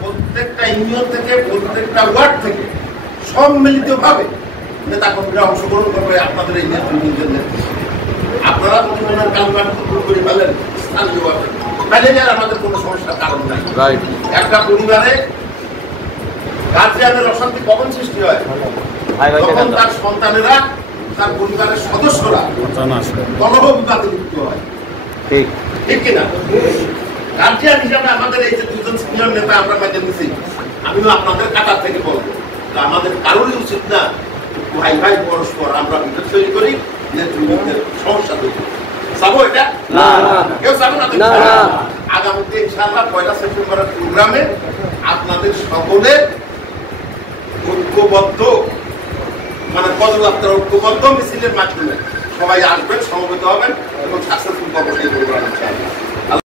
প্রত্যেকটা ইউনিয়ন থেকে প্রত্যেকটা ওয়ার্ড থেকে সম্মিলিতভাবে নেতা কর্মীরা অংশগ্রহণ করবে আপনাদের এই নেতৃবৃন্দের নেতৃত্বে। আপনারা প্রতিদিনের কালমাট করে ফেলেন স্থানীয়ভাবে, তাহলে আর আমাদের কোনো সমস্যার কারণ নাই। একটা পরিবারে গার্জিয়ানের অশান্তি কখন সৃষ্টি হয়? তখন তার সন্তানেরা, তার পরিবারের সদস্যরা কলহ বিবাদে লিপ্ত হয়, ঠিক কিনা? গার্জিয়ান হিসাবে আমাদের এই যে দুজন সিনিয়র নেতা আমরা মেনে নিছি, আমিও আপনাদের কাতার থেকে বলবো আমাদের কারোরই উচিত না ভাই ভাই পরস্পর আমরা বিভেদ তৈরি করি, নেতৃবৃন্দের সমস্যা তৈরি করি। যাবো এটা? কেউ যাবো না? আগামীতে ইনশাআল্লাহ 1 সেপ্টেম্বরের প্রোগ্রামে আপনাদের সকলের ঐক্যবদ্ধ মানে পদযাত্রা ঐক্যবদ্ধ মিছিলের মাধ্যমে সবাই আসবেন, সমবেত হবেন এবং সাকসেসফুল কর্মসূচি করবেন ইনশাআল্লাহ।